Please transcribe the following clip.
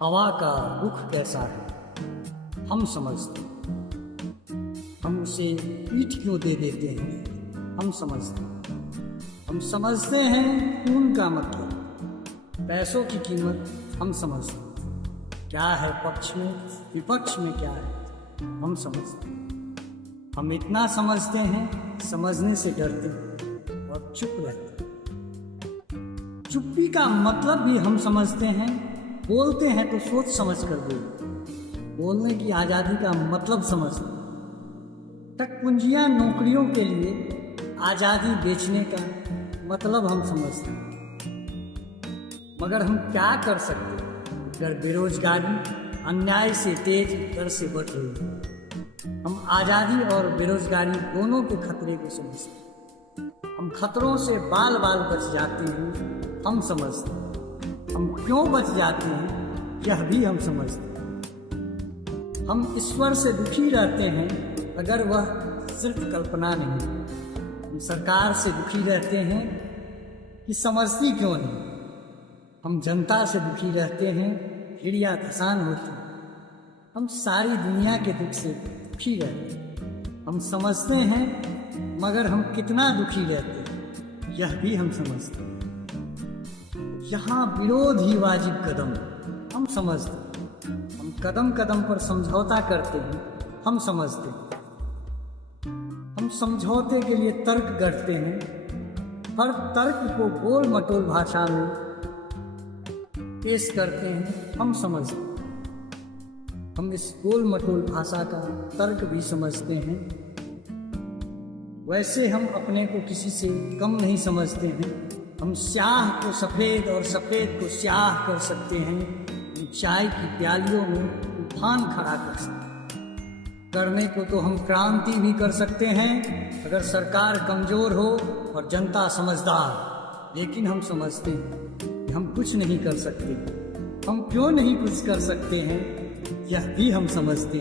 हवा का रुख कैसा है हम समझते हैं। हम उसे पीठ क्यों दे देते हैं हम समझते हैं। हम समझते हैं खून का मतलब, पैसों की कीमत हम समझते हैं। क्या है पक्ष में विपक्ष में क्या है हम समझते हैं। हम इतना समझते हैं, समझने से डरते हैं और चुप रहते हैं। चुप्पी का मतलब भी हम समझते हैं। बोलते हैं तो सोच समझ कर बोलने की आज़ादी का मतलब समझते हैं। टकपुंजियां नौकरियों के लिए आज़ादी बेचने का मतलब हम समझते हैं। मगर हम क्या कर सकते हैं अगर बेरोजगारी अन्याय से तेज दर से बढ़ रही है। हम आज़ादी और बेरोजगारी दोनों के खतरे को समझते हैं। हम खतरों से बाल बाल बच जाते हैं हम समझते हैं। हम क्यों बच जाते हैं यह भी हम समझते हैं। हम ईश्वर से दुखी रहते हैं अगर वह सिर्फ कल्पना नहीं। हम सरकार से दुखी रहते हैं कि समझती क्यों नहीं। हम जनता से दुखी रहते हैं हिड़िया धसान होती। हम सारी दुनिया के दुख से दुखी रहते हैं। हम समझते हैं मगर हम कितना दुखी रहते हैं यह भी हम समझते हैं। यहाँ विरोध ही वाजिब कदम हम समझते हैं। हम कदम कदम पर समझौता करते हैं हम समझते हैं। हम समझौते के लिए तर्क गढ़ते हैं। हर तर्क को गोल मटोल भाषा में पेश करते हैं हम समझते हैं। हम इस गोल मटोल भाषा का तर्क भी समझते हैं। वैसे हम अपने को किसी से कम नहीं समझते हैं। हम स्याह को सफ़ेद और सफ़ेद को स्याह कर सकते हैं। हम चाय की प्यालियों में तूफान खड़ा कर सकते हैं। करने को तो हम क्रांति भी कर सकते हैं अगर सरकार कमज़ोर हो और जनता समझदार। लेकिन हम समझते हैं कि हम कुछ नहीं कर सकते। हम क्यों नहीं कुछ कर सकते हैं यह भी हम समझते हैं।